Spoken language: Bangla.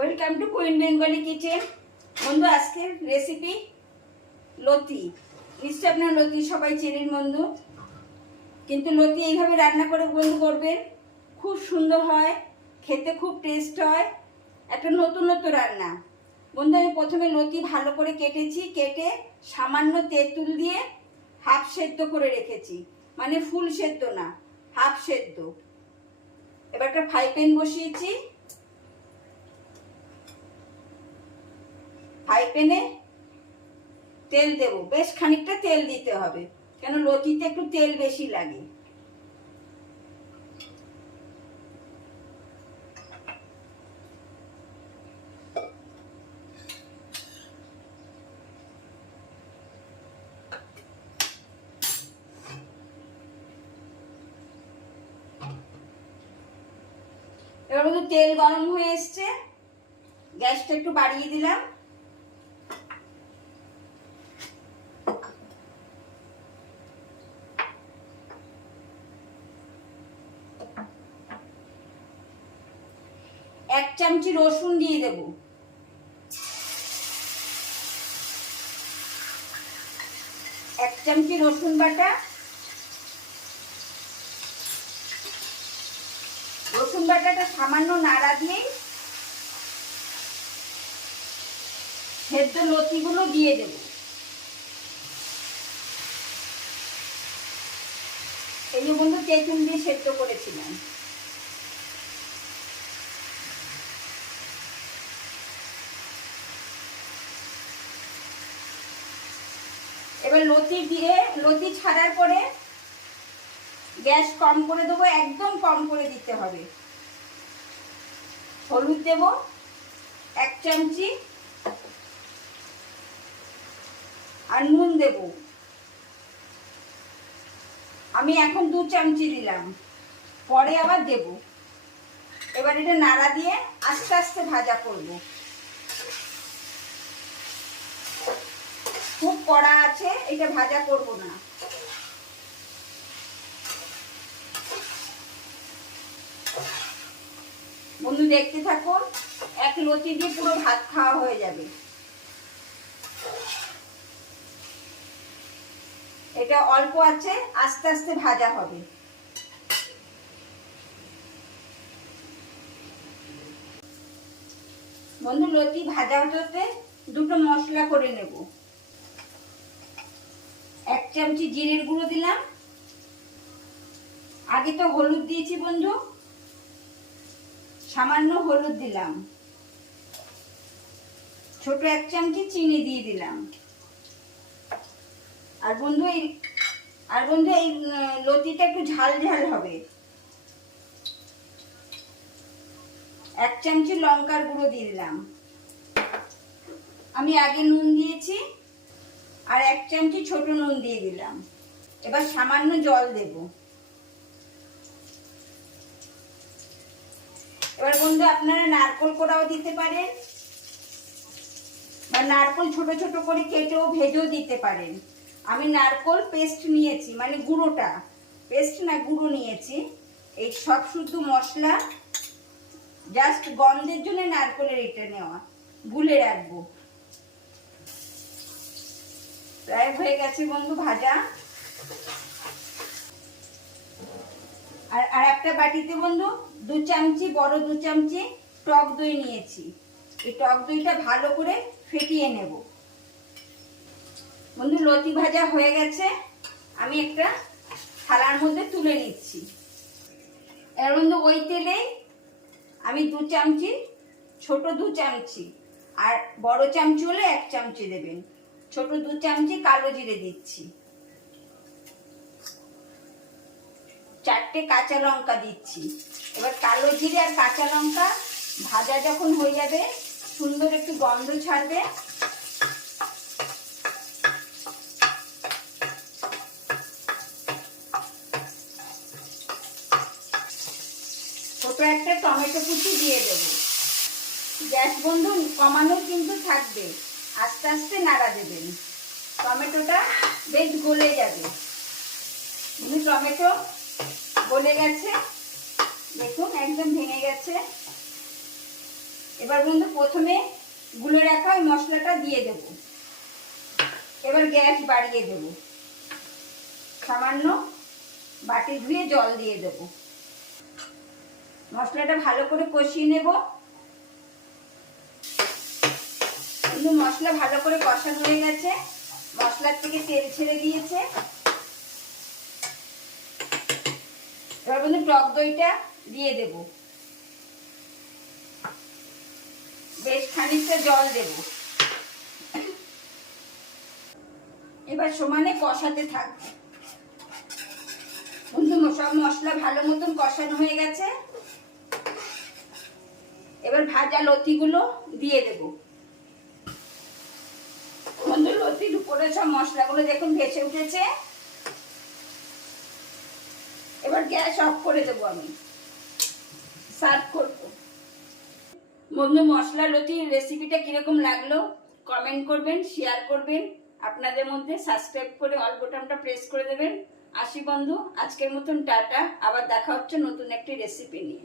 Welcome to queen Bengali kitchen. বন্ধু, আজকের রেসিপি লতি। নিশ্চয়ই আপনার লতি সবাই চেনেন বন্ধু, কিন্তু লতি এইভাবে রান্না করে বন্ধু করবেন, খুব সুন্দর হয়, খেতে খুব টেস্ট হয়, একটা নতুনত্ব রান্না। বন্ধু, আমি প্রথমে লতি ভালো করে কেটেছি, কেটে সামান্য তেঁতুল দিয়ে হাফ সেদ্ধ করে রেখেছি, মানে ফুল সেদ্ধ না, হাফ সেদ্ধ। এবার একটা ফ্রাই প্যান বসিয়েছি, ফ্রাই প্যানে তেল দেব, বেশ খানিকটা তেল দিতে হবে, কেন লতিতে একটু তেল বেশি লাগে। এবার মধ্যে তেল গরম হয়ে এসছে, গ্যাসটা একটু বাড়িয়ে দিলাম। এক চামচি রসুন দিয়ে দেব, এক চামচি রসুন বাটা। রসুন বাটাটা সামান্য নাড়া দিয়ে সেদ্ধ লতিগুলো দিয়ে দেব। এই যে বন্ধু তেঁতুল দিয়ে সেদ্ধ করেছিলাম। এবার লতি দিয়ে, লতি ছাড়ার পরে গ্যাস কম করে দেবো, একদম কম করে দিতে হবে। হলুদ দেব এক চামচি, আর নুন দেব আমি এখন 2 চামচি দিলাম, পরে আবার দেব। এবার এটা নাড়া দিয়ে আস্তে আস্তে ভাজা করব। খুব কড়া আছে, এটা ভাজা করব না। বন্ধু দেখতে থাকুন, এক লতি দিয়ে পুরো ভাত খাওয়া হয়ে যাবে। এটা অল্প আছে, আস্তে আস্তে ভাজা হবে। বন্ধু, লতি ভাজা হতে দুটো মশলা করে নেব। এক চামচি জিরের গুঁড়ো দিলাম, আগে তো হলুদ দিয়েছি বন্ধু, সামান্য হলুদ দিলাম। ছোট এক চামচি চিনি দিয়ে দিলাম। আর বন্ধু এই লতিটা একটু ঝাল ঝাল হবে। এক চামচি লঙ্কার গুঁড়ো দিয়ে দিলাম। আমি আগে নুন দিয়েছি, আর এক চামচি ছোট নুন দিয়ে দিলাম। এবার সামান্য জল দেব। এবার বন্ধু, আপনারা নারকেল কোড়াও দিতে পারেন, বা নারকেল ছোট ছোট করে কেটেও ভেজেও দিতে পারেন। আমি নারকেল পেস্ট নিয়েছি, মানে গুঁড়োটা, পেস্ট না গুঁড়ো নিয়েছি। এই সব শুদ্ধ মশলা জাস্ট গন্ধের জন্য নারকেলের এটা নেওয়া, গুলে রাখবো। প্রায় হয়ে গেছে বন্ধু ভাজা। আর একটা বাটিতে বন্ধু 2 চামচি, বড় 2 চামচি টক দই নিয়েছি। এই টক দইটা ভালো করে ফেটিয়ে নেব। বন্ধু, লতি ভাজা হয়ে গেছে, আমি একটা থালার মধ্যে তুলে নিচ্ছি। এর বন্ধু ওই তেলে আমি 2 চামচি, ছোট 2 চামচি, আর বড় চামচি হলে 1 চামচি দেবেন, ছোট 2 চামচি কালো জিরে দিচ্ছি। 4টে কাঁচা লঙ্কা দিচ্ছি। এবার কালো জিরে আর কাঁচা লঙ্কা ভাজা যখন হয়ে যাবে, সুন্দর একটু গন্ধ ছাড়বে, ছোট একটা টমেটো কুচি দিয়ে দেব। গ্যাস বন্ধু কমানো কিন্তু থাকবে, আস্তে আস্তে নাড়া দেবেন, টমেটোটা বেশ গলে যাবে। টমেটো গলে গেছে, দেখুন একদম ভেঙে গেছে। এবার বন্ধু প্রথমে গুলে রাখা ওই মশলাটা দিয়ে দেব। এবার গ্যাস বাড়িয়ে দেব, সামান্য বাটি ধুয়ে জল দিয়ে দেব। মশলাটা ভালো করে কষিয়ে নেব। বন্ধু মশলা ভালো করে কষানো হয়ে গেছে, মশলার থেকে তেল ছেড়ে দিয়েছে। এবার বন্ধু টক দইটা দিয়ে দেব, বেশ খানিকটা জল দেব। এবার সমানে কষাতে থাকবো। বন্ধু সব মশলা ভালো মতন কষানো হয়ে গেছে। এবার ভাজা লতিগুলো দিয়ে দেব। বন্ধু লতির উপরে সব মশলাগুলো দেখুন ভেসে উঠেছে। এবার গ্যাস অফ করে দেবো, আমি সার্ভ করবো। বন্ধু মশলা লতির রেসিপিটা কিরকম লাগলো কমেন্ট করবেন, শেয়ার করবেন। আপনাদের মধ্যে সাবস্ক্রাইব করে অল বোতামটা প্রেস করে দেবেন। আসি বন্ধু, আজকের মতন টাটা। আবার দেখা হচ্ছে নতুন একটি রেসিপি নিয়ে।